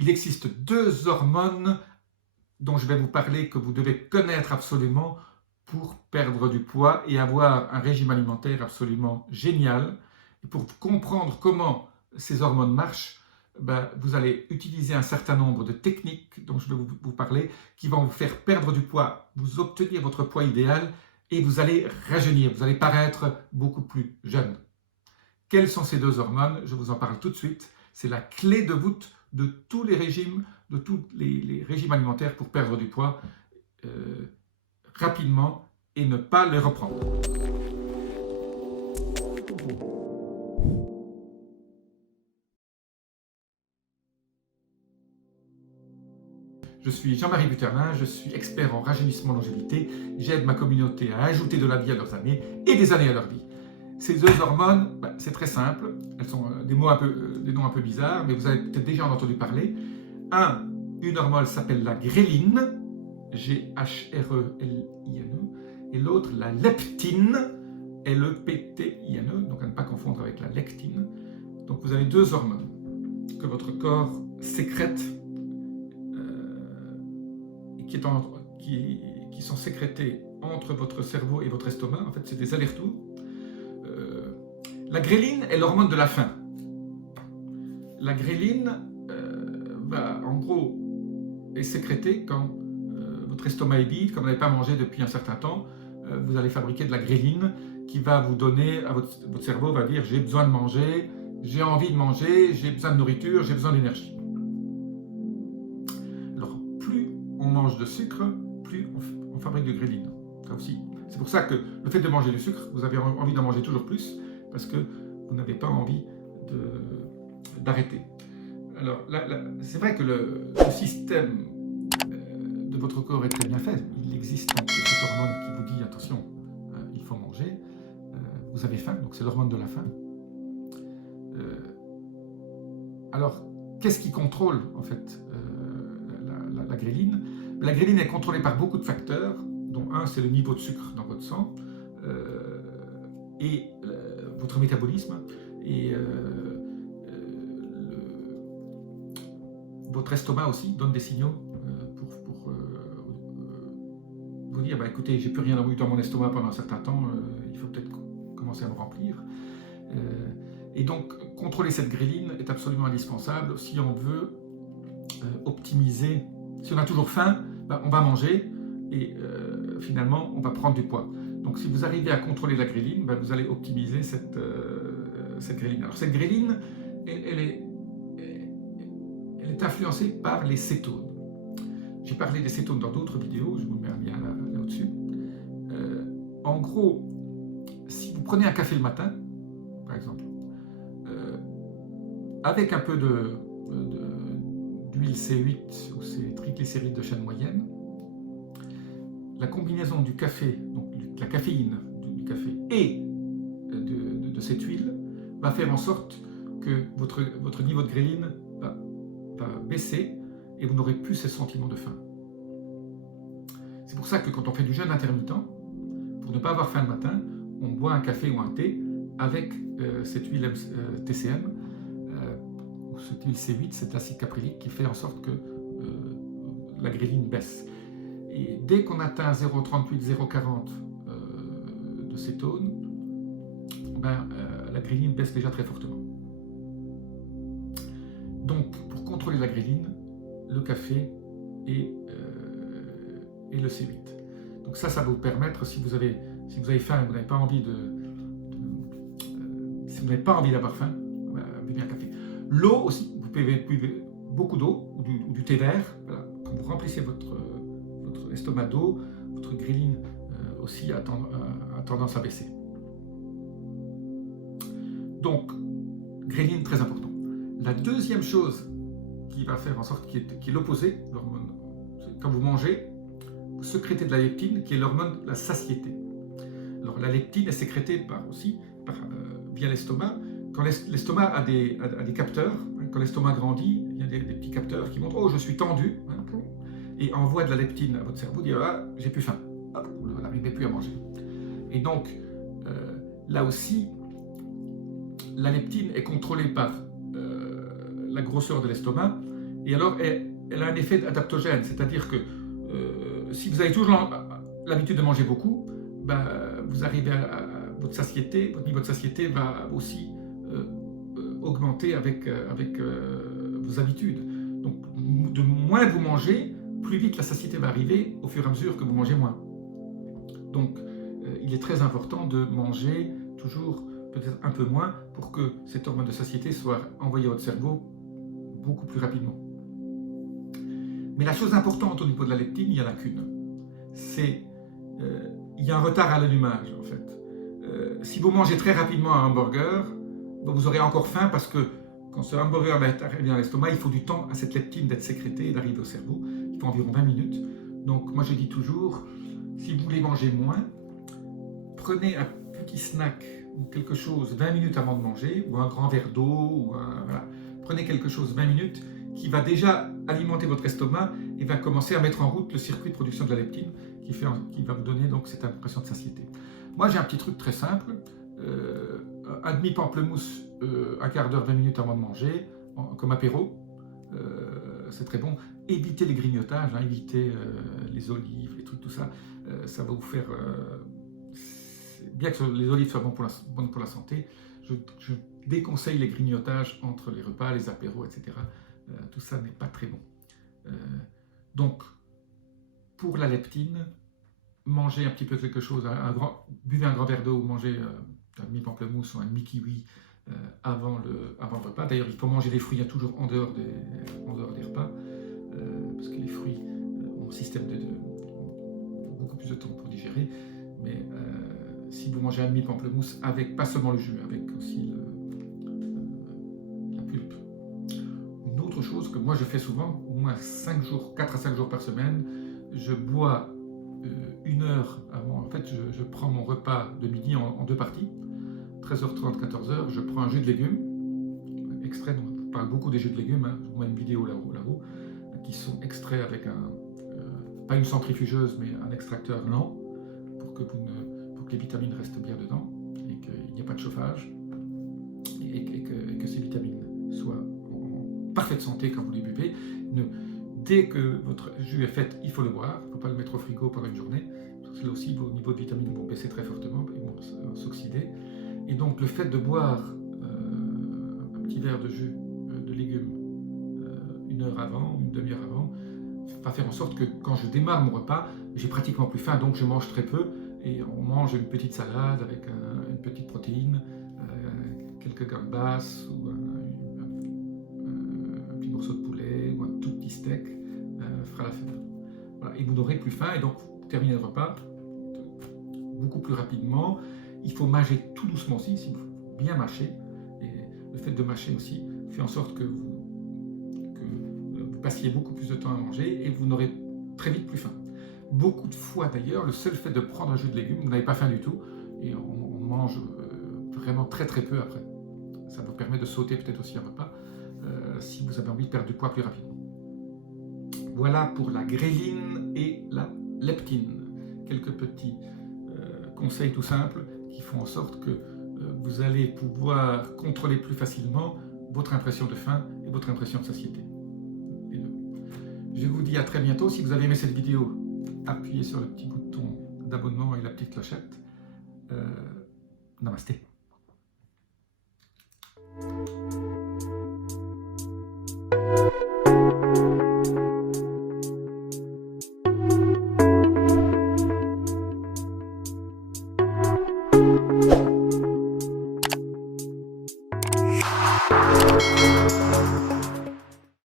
il existe deux hormones dont je vais vous parler, que vous devez connaître absolument pour perdre du poids et avoir un régime alimentaire absolument génial. Et pour comprendre comment ces hormones marchent, vous allez utiliser un certain nombre de techniques dont je vais vous parler, qui vont vous faire perdre du poids, vous obtenir votre poids idéal et vous allez rajeunir, vous allez paraître beaucoup plus jeune. Quelles sont ces deux hormones? Je vous en parle tout de suite. C'est la clé de voûte de tous les régimes, de tous les régimes alimentaires pour perdre du poids rapidement et ne pas les reprendre. Je suis Jean-Marie Buterlin, je suis expert en rajeunissement longévité. J'aide ma communauté à ajouter de la vie à leurs années et des années à leur vie. Ces deux hormones, c'est très simple. Elles sont des noms un peu bizarres, mais vous avez peut-être déjà en entendu parler. Une hormone s'appelle la gréline, G-H-R-E-L-I-N-E, et l'autre la leptine, L-E-P-T-I-N-E, donc à ne pas confondre avec la lectine. Donc vous avez deux hormones que votre corps sécrète qui sont sécrétées entre votre cerveau et votre estomac. En fait, c'est des allers-retours. La gréline est l'hormone de la faim. La gréline, en gros, est sécrétée quand votre estomac est vide, comme vous n'avez pas mangé depuis un certain temps. Vous allez fabriquer de la gréline qui va vous donner, votre cerveau va dire j'ai besoin de manger, j'ai envie de manger, j'ai besoin de nourriture, j'ai besoin d'énergie. Alors, plus on mange de sucre, plus on fabrique de gréline. Ça aussi. C'est pour ça que le fait de manger du sucre, vous avez envie d'en manger toujours plus, parce que vous n'avez pas envie d'arrêter. Alors, c'est vrai que le système de votre corps est très bien fait. Il existe donc cette hormone qui vous dit attention, il faut manger. Vous avez faim, donc c'est l'hormone de la faim. Alors, qu'est-ce qui contrôle en fait la gréline? La gréline est contrôlée par beaucoup de facteurs, dont un, c'est le niveau de sucre dans votre sang et votre métabolisme et votre estomac aussi donne des signaux pour vous dire écoutez, j'ai plus rien dans mon estomac pendant un certain temps, il faut peut-être commencer à me remplir. Et donc, contrôler cette gréline est absolument indispensable si on veut optimiser. Si on a toujours faim, on va manger et finalement, on va prendre du poids. Donc, si vous arrivez à contrôler la gréline, vous allez optimiser cette gréline. Alors, cette gréline, elle est influencée par les cétones. J'ai parlé des cétones dans d'autres vidéos, je vous mets un lien là au-dessus. En gros, si vous prenez un café le matin, par exemple, avec un peu d'huile C8 ou ces triglycérides de chaîne moyenne, la combinaison du café, donc la caféine du café et de cette huile va faire en sorte que votre niveau de gréline va baisser et vous n'aurez plus ce sentiment de faim. C'est pour ça que quand on fait du jeûne intermittent, pour ne pas avoir faim le matin, on boit un café ou un thé avec cette huile TCM, ou cette huile C8, cet acide caprylique qui fait en sorte que la gréline baisse. Et dès qu'on atteint 0,38, 0,40 de cétone, la gréline baisse déjà très fortement. Donc, pour contrôler la gréline, le café et le C8. Donc ça va vous permettre, si vous avez faim et vous n'avez pas envie si vous n'avez pas envie d'avoir faim, buvez un café. L'eau aussi, vous pouvez boire beaucoup d'eau ou du thé vert. Voilà. Quand vous remplissez votre estomac d'eau, votre gréline aussi a tendance à baisser. Donc, gréline, très important. La deuxième chose qui va faire en sorte, qui est l'opposé, l'hormone, quand vous mangez, vous sécrétez de la leptine, qui est l'hormone de la satiété. Alors, la leptine est sécrétée via l'estomac. Quand l'estomac a des capteurs, quand l'estomac grandit, il y a des petits capteurs qui montrent « Oh, je suis tendu », et envoie de la leptine à votre cerveau, dit « Ah, j'ai plus faim ». Vous n'arrivez plus à manger. Et donc, là aussi, la leptine est contrôlée par la grosseur de l'estomac Et alors, elle a un effet adaptogène, c'est-à-dire que si vous avez toujours l'habitude de manger beaucoup, ben, vous arrivez à votre satiété, votre niveau de satiété va aussi augmenter avec vos habitudes. Donc, de moins vous mangez, plus vite la satiété va arriver au fur et à mesure que vous mangez moins. Donc, il est très important de manger toujours peut-être un peu moins pour que cette hormone de satiété soit envoyée à votre cerveau beaucoup plus rapidement. Mais la chose importante au niveau de la leptine, il n'y en a qu'une. C'est il y a un retard à l'allumage en fait. Si vous mangez très rapidement un hamburger, vous aurez encore faim parce que quand ce hamburger va arriver dans l'estomac, il faut du temps à cette leptine d'être sécrétée et d'arriver au cerveau. Il faut environ 20 minutes. Donc moi je dis toujours, si vous voulez manger moins, prenez un petit snack ou quelque chose 20 minutes avant de manger, ou un grand verre d'eau, voilà. Prenez quelque chose 20 minutes qui va déjà alimenter votre estomac et va commencer à mettre en route le circuit de production de la leptine qui va vous donner donc cette impression de satiété. Moi j'ai un petit truc très simple, un demi pamplemousse, un quart d'heure, 20 minutes avant de manger, comme apéro, c'est très bon. Évitez les grignotages, hein, évitez les olives, les trucs, tout ça, ça va vous faire... bien que les olives soient bonnes pour la santé, je déconseille les grignotages entre les repas, les apéros, etc. Tout ça n'est pas très bon. Donc, pour la leptine, mangez un petit peu quelque chose, buvez un grand verre d'eau, mangez un demi-pamplemousse ou un demi-kiwi avant le repas. D'ailleurs, il faut manger des fruits toujours en dehors des repas, parce que les fruits ont un système beaucoup plus de temps pour digérer. Mais si vous mangez un demi-pamplemousse avec, pas seulement le jus, avec aussi la pulpe. Une autre chose que moi je fais souvent, au moins 4 à 5 jours par semaine, je bois 1 heure avant, en fait je prends mon repas de midi en 2 parties, 13h30, 14h, je prends un jus de légumes, extrait, on parle beaucoup des jus de légumes, hein, je vous mets une vidéo là-haut, qui sont extraits avec pas une centrifugeuse, mais un extracteur lent, pour que les vitamines restent bien dedans, et qu'il n'y ait pas de chauffage, et que ces vitamines soient en parfaite santé quand vous les buvez. Dès que votre jus est fait, il faut le boire, il ne faut pas le mettre au frigo pendant une journée, parce que là aussi vos niveaux de vitamines vont baisser très fortement, ils vont s'oxyder. Et donc le fait de boire un petit verre de jus de légumes 1 heure avant, une demi-heure avant, va faire en sorte que quand je démarre mon repas, j'ai pratiquement plus faim, donc je mange très peu, et on mange une petite salade avec une petite protéine, quelques gambas, ou un petit morceau de poulet, ou un tout petit steak, fera l'affaire. Voilà. Et vous n'aurez plus faim, et donc vous terminez le repas beaucoup plus rapidement. Il faut mâcher tout doucement aussi, il faut bien mâcher, et le fait de mâcher aussi fait en sorte que vous passiez beaucoup plus de temps à manger, et vous n'aurez très vite plus faim. Beaucoup de fois d'ailleurs, le seul fait de prendre un jus de légumes, vous n'avez pas faim du tout, et on mange vraiment très très peu après. Ça vous permet de sauter peut-être aussi un repas, si vous avez envie de perdre du poids plus rapidement. Voilà pour la gréline et la leptine. Quelques petits conseils tout simples qui font en sorte que vous allez pouvoir contrôler plus facilement votre impression de faim et votre impression de satiété. Les deux. Je vous dis à très bientôt. Si vous avez aimé cette vidéo, appuyez sur le petit bouton d'abonnement et la petite clochette. Namasté.